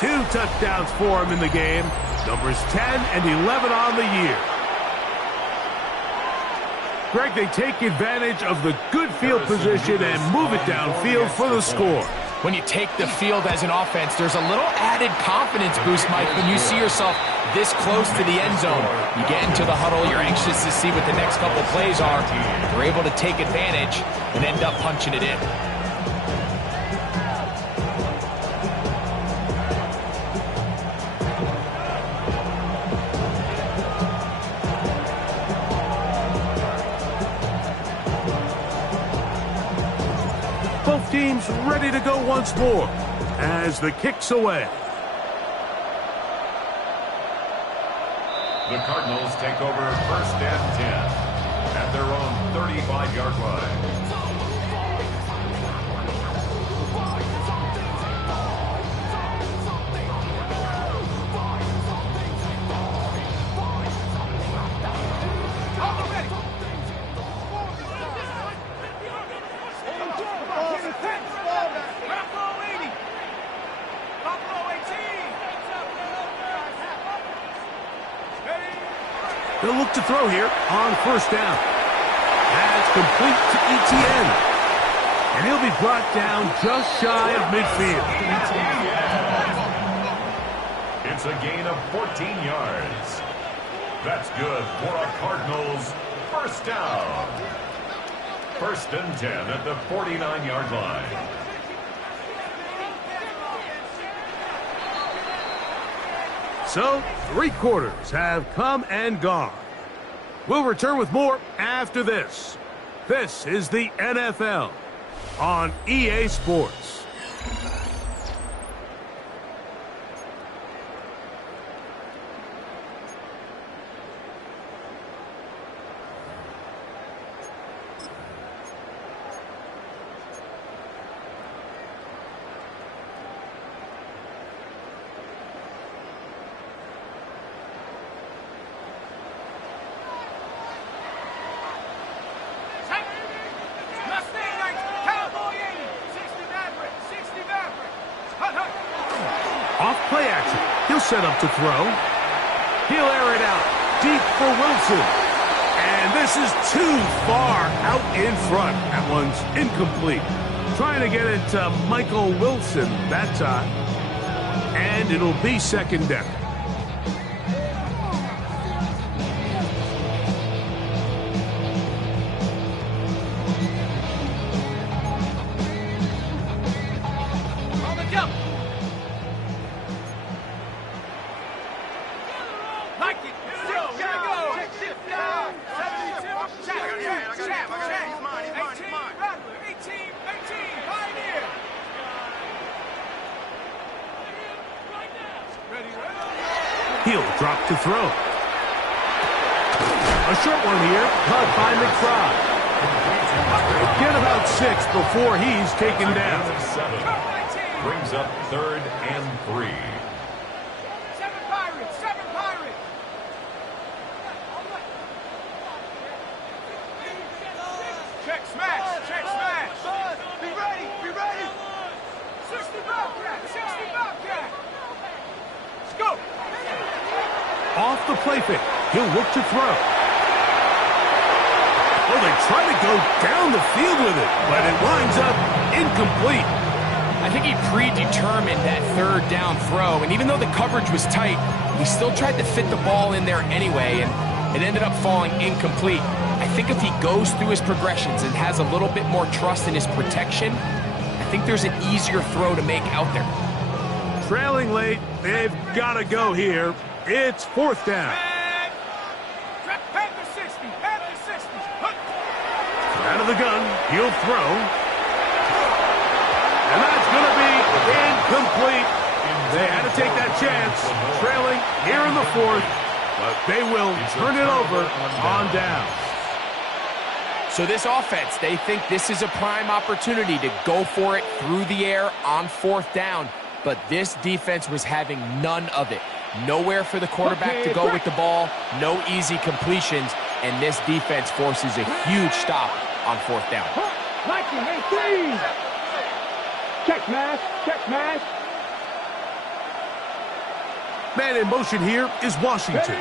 2 touchdowns for him in the game. Numbers 10 and 11 on the year. Greg, they take advantage of the good field position and move it downfield for the score. When you take the field as an offense, there's a little added confidence boost, Mike, when you see yourself this close to the end zone. You get into the huddle, you're anxious to see what the next couple plays are. You're able to take advantage and end up punching it in. Both teams ready to go once more as the kick's away. The Cardinals take over 1st and 10 at their own 35-yard line. They'll look to throw here on first down. That's complete to ETN. And he'll be brought down just shy of midfield. It's a gain of 14 yards. That's good for a Cardinals first down. 1st and 10 at the 49-yard line. So, 3 quarters have come and gone. We'll return with more after this. This is the NFL on EA Sports. Off play action. He'll set up to throw. He'll air it out deep for Wilson. And this is too far out in front. That one's incomplete. Trying to get it to Michael Wilson that time. And it'll be 2nd down. He'll drop to throw. A short one here, caught by McBride. Get about 6 before he's taken down. 7 brings up 3rd and 3. 7 Pirates, 7 Pirates. Check smash, check smash. Be ready, be ready. 60 Bobcat, 60 Bobcat. Let's go. Off the play fake. He'll look to throw. Oh, they try to go down the field with it, but it winds up incomplete. I think he predetermined that 3rd down throw, and even though the coverage was tight, he still tried to fit the ball in there anyway, and it ended up falling incomplete. I think if he goes through his progressions and has a little bit more trust in his protection, I think there's an easier throw to make out there. Trailing late, they've got to go here. It's 4th down. Head to 60, head to 60. Out of the gun, he'll throw. And that's going to be incomplete. They had to take that chance, trailing here in the 4th, but they will turn it over on down. So this offense, they think this is a prime opportunity to go for it through the air on 4th down, but this defense was having none of it. Nowhere for the quarterback to go with the ball, no easy completions, and this defense forces a huge stop on 4th down. 19-18. Check smash, check smash. Man in motion here is Washington.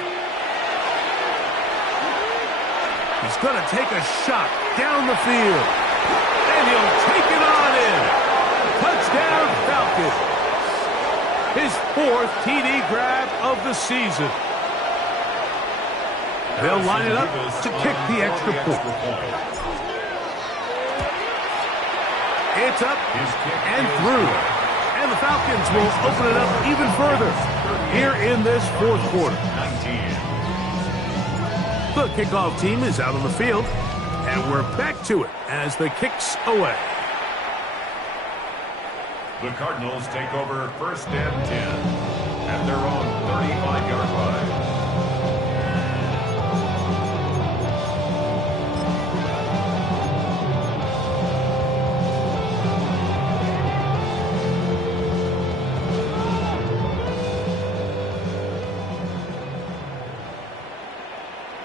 He's going to take a shot down the field. And he'll take it on in. Touchdown, Falcons. His 4th TD grab of the season. They'll line it up to kick the extra point. It's up and through. And the Falcons will open it up even further here in this 4th quarter. The kickoff team is out on the field, and we're back to it as the kick's away. The Cardinals take over 1st and 10 at their own 35-yard line.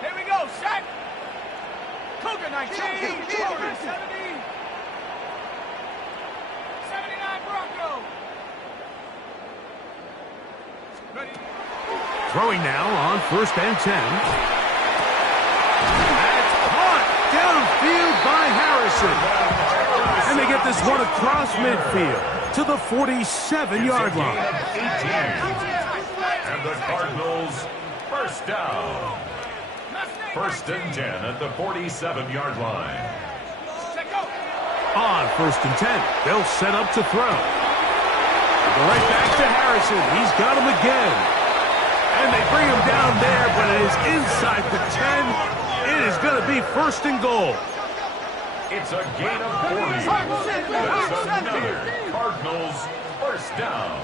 Here we go, set. Cougar 19, Cougar 70. 79 Bronco. Ready. Throwing now on 1st and 10. That's caught downfield by Harrison. And they get this one across midfield to the 47-yard line. 18. And the Cardinals 1st down. 1st and 10 at the 47-yard line. On 1st and 10, they'll set up to throw. Go right back to Harrison. He's got him again. And they bring him down there, but it is inside the 10. It is going to be 1st and goal. It's a gain of 40. That's another Cardinals 1st down.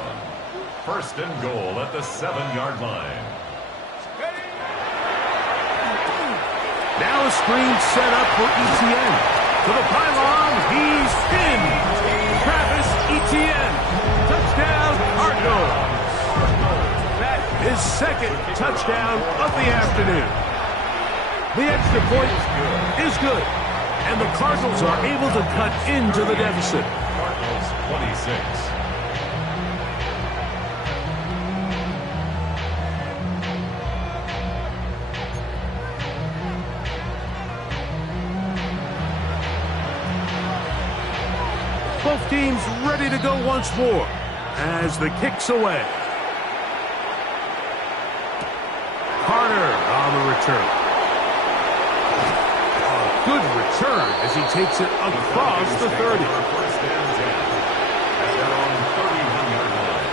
1st and goal at the 7-yard line. Now a screen set up for Etienne. To the pylon, he's pinned. Travis Etienne. Touchdown, Cardinals. That is 2nd touchdown of the afternoon. The extra point is good. And the Cardinals are able to cut into the deficit. Cardinals 26. Both teams ready to go once more as the kick's away. Carter on the return. A good return as he takes it across the 30. 1st and 10 at their own 31-yard line.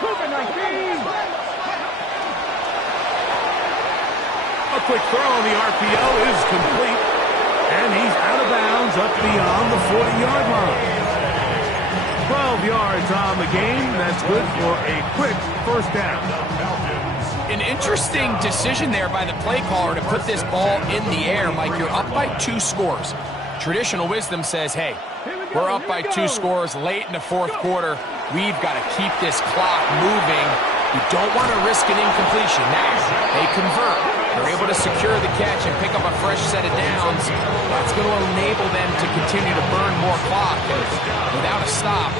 Cougar 19. A quick throw on the RPO is complete. And he's out of bounds up beyond the 40-yard line. 12 yards on the game. That's good for a quick first down. An interesting decision there by the play caller to put this ball in the air. Mike, you're up by 2 scores. Traditional wisdom says, hey, we're up by 2 scores late in the fourth quarter. We've got to keep this clock moving. You don't want to risk an incompletion. Now, they convert. They're able to secure the catch and pick up a fresh set of downs. That's going to enable them to continue to burn more clock. And without a stop,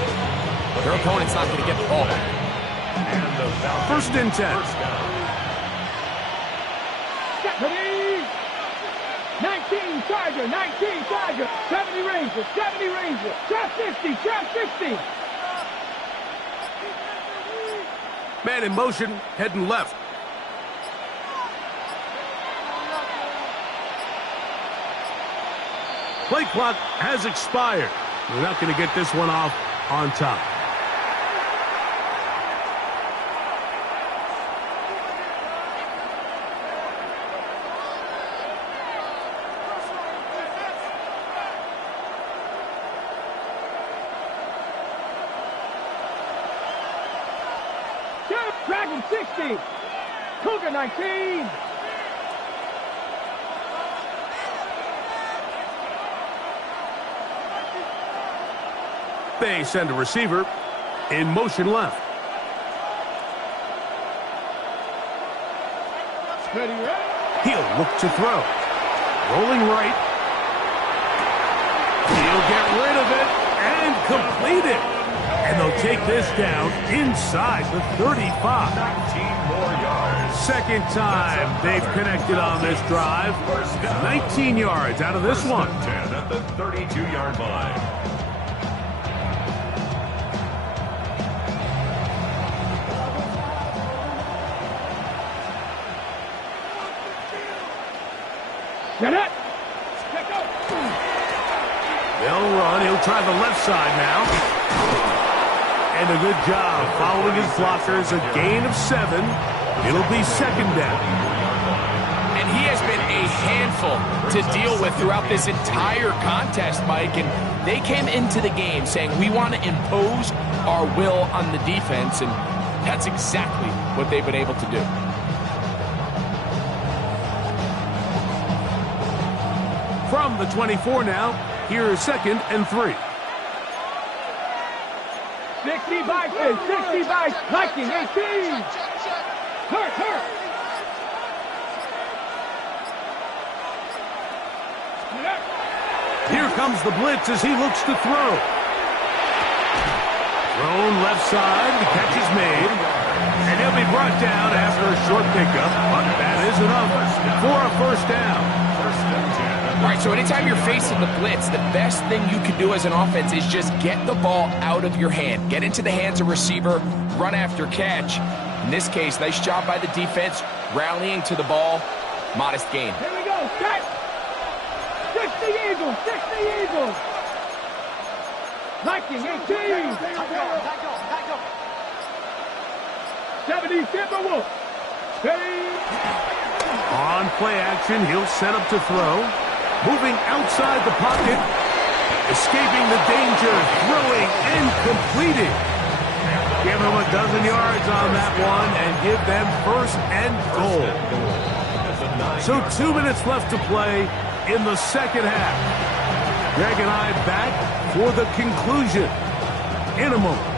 their opponent's not going to get the ball back. First and 10. 19 Tiger, 19 Tiger, 70 Ranger, 70 Ranger, trap 50, trap 50. Man in motion, heading left. Play clock has expired. We're not going to get this one off on top. Dragon 60, Cougar 19. They send a receiver in motion left. He'll look to throw. Rolling right. He'll get rid of it and complete it. And they'll take this down inside the 35. 19 more yards. Second time they've connected on this drive. 19 yards out of this one. 10 at the 32-yard line. Get it. They'll run. He'll try the left side now. And a good job following his blockers. A gain of 7. It'll be second down. And he has been a handful to deal with throughout this entire contest, Mike. And they came into the game saying, we want to impose our will on the defense. And that's exactly what they've been able to do. From the 24 now, here's second and 3. 60 by 60 by Viking 18. Hurt. Here comes the blitz as he looks to throw. Thrown left side, the catch is made. And he'll be brought down after a short pickup. But that is enough for a first down. All right, so anytime you're facing the blitz, the best thing you can do as an offense is just get the ball out of your hand. Get into the hands of receiver, run after catch. In this case, nice job by the defense, rallying to the ball. Modest gain. Here we go, set. 60 Eagles, 60 Eagles. Viking 18. 70 Timberwolves. On play action, he'll set up to throw. Moving outside the pocket. Escaping the danger. Throwing and completing. Give them a dozen yards on that one and give them first and goal. So 2 minutes left to play in the second half. Greg and I back for the conclusion in a moment.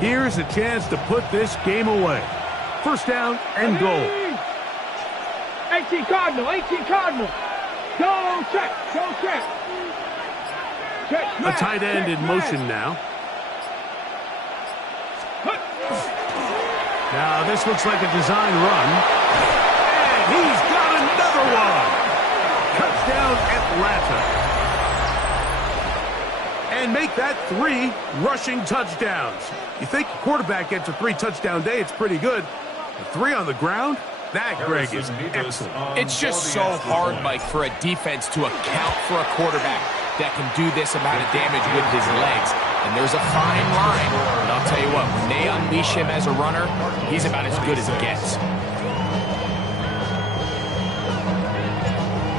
Here's a chance to put this game away. First down and goal. 18 Cardinal, 18 Cardinal. Go check, go check. A tight end in motion now. Now this looks like a design run. And he's got another one. Touchdown Atlanta. And make that 3 rushing touchdowns. You think a quarterback gets a 3-touchdown day, it's pretty good. 3 on the ground? That, Greg, is excellent. It's just so hard, Mike, for a defense to account for a quarterback that can do this amount of damage with his legs. And there's a fine line. And I'll tell you what, when they unleash him as a runner, he's about as good as it gets.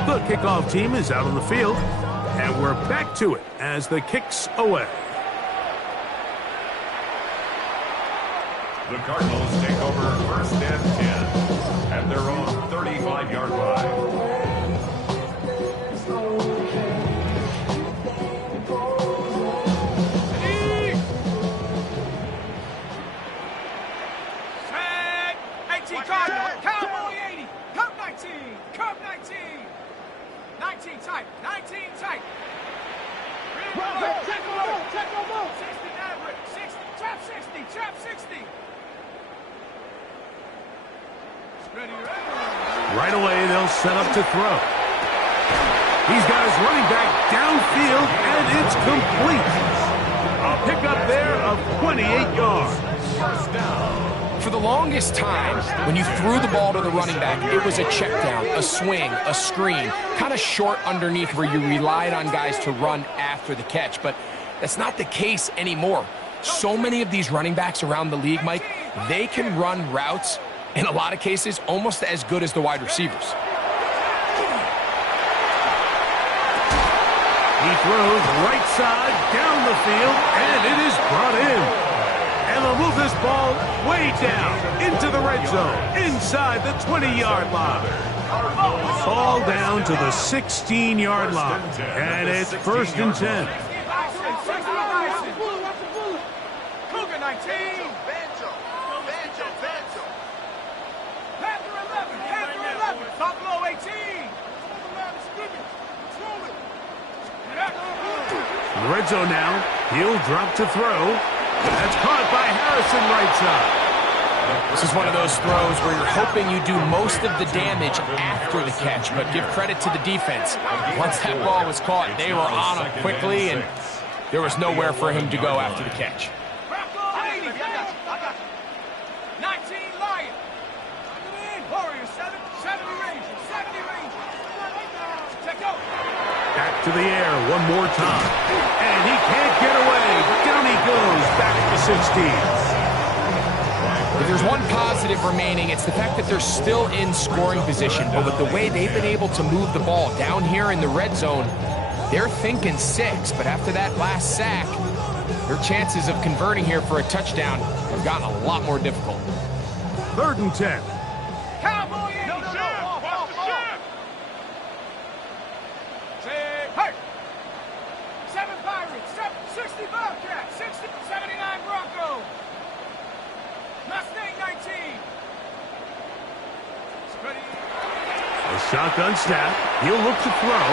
The kickoff team is out on the field, and we're back to it as the kick's away. The Cardinals take over 1st and 10 at their own 35-yard line. Cowboy 80, Cup 19, Cup 19, 19 tight, 19 tight. Check them out, 60 average, 60, trap 60, trap 60. Right away, they'll set up to throw. He's got his running back downfield, and it's complete. A pickup there of 28 yards. First down. For the longest time, when you threw the ball to the running back, it was a check down, a swing, a screen, kind of short underneath where you relied on guys to run after the catch. But that's not the case anymore. So many of these running backs around the league, Mike, they can run routes, in a lot of cases, almost as good as the wide receivers. He throws right side down the field, and it is brought in. And they'll move this ball way down into the red zone, inside the 20-yard line. Ball down to the 16-yard line, and it's 1st and 10. Cougar 19. Panther 11, Buffalo 18. In the red zone now, he'll drop to throw. That's caught by Harrison right side. This is one of those throws where you're hoping you do most of the damage after the catch, but give credit to the defense. Once that ball was caught, they were on him quickly, and there was nowhere for him to go after the catch. 19 Lion. Warriors 70 Rangers, 70 Rangers. Check out. Back to the air one more time. And he can't get away. Down he goes, back to 16. If there's one positive remaining, it's the fact that they're still in scoring position. But with the way they've been able to move the ball down here in the red zone, they're thinking 6. But after that last sack, their chances of converting here for a touchdown have gotten a lot more difficult. 3rd and 10. Cowboy 80. No. Hey. 7 Pirates, 60 Bobcats, 79 Broncos. Mustang 19. A shotgun snap. He'll look to throw.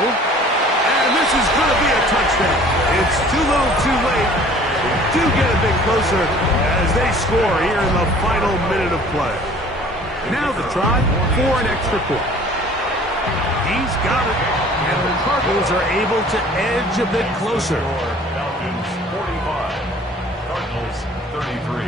And this is going to be a touchdown. It's too little too late. They do get a bit closer as they score here in the final minute of play. Now the try for an extra point. He's got it. And the Cardinals are able to edge a bit closer. Falcons 45. Cardinals 33.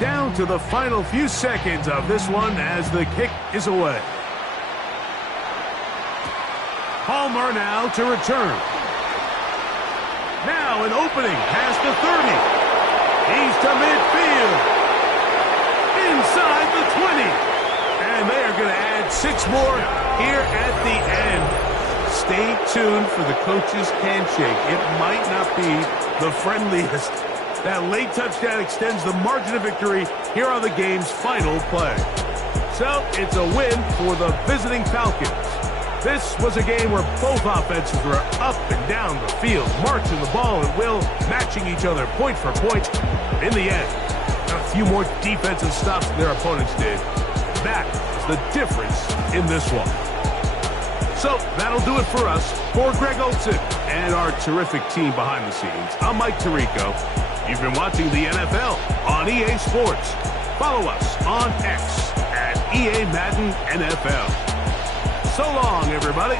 Down to the final few seconds of this one as the kick is away. Palmer now to return. Now an opening past the 30. He's to midfield. Inside the 20. And they are going to add 6 more here at the end. Stay tuned for the coach's handshake. It might not be the friendliest. That late touchdown extends the margin of victory here on the game's final play. So it's a win for the visiting Falcons. This was a game where both offenses were up and down the field, marching the ball at will, matching each other point for point. In the end, a few more defensive stops than their opponents did. That is the difference in this one. So that'll do it for us. For Greg Olson and our terrific team behind the scenes, I'm Mike Tirico. You've been watching the NFL on EA Sports. Follow us on X at EA Madden NFL. So long, everybody.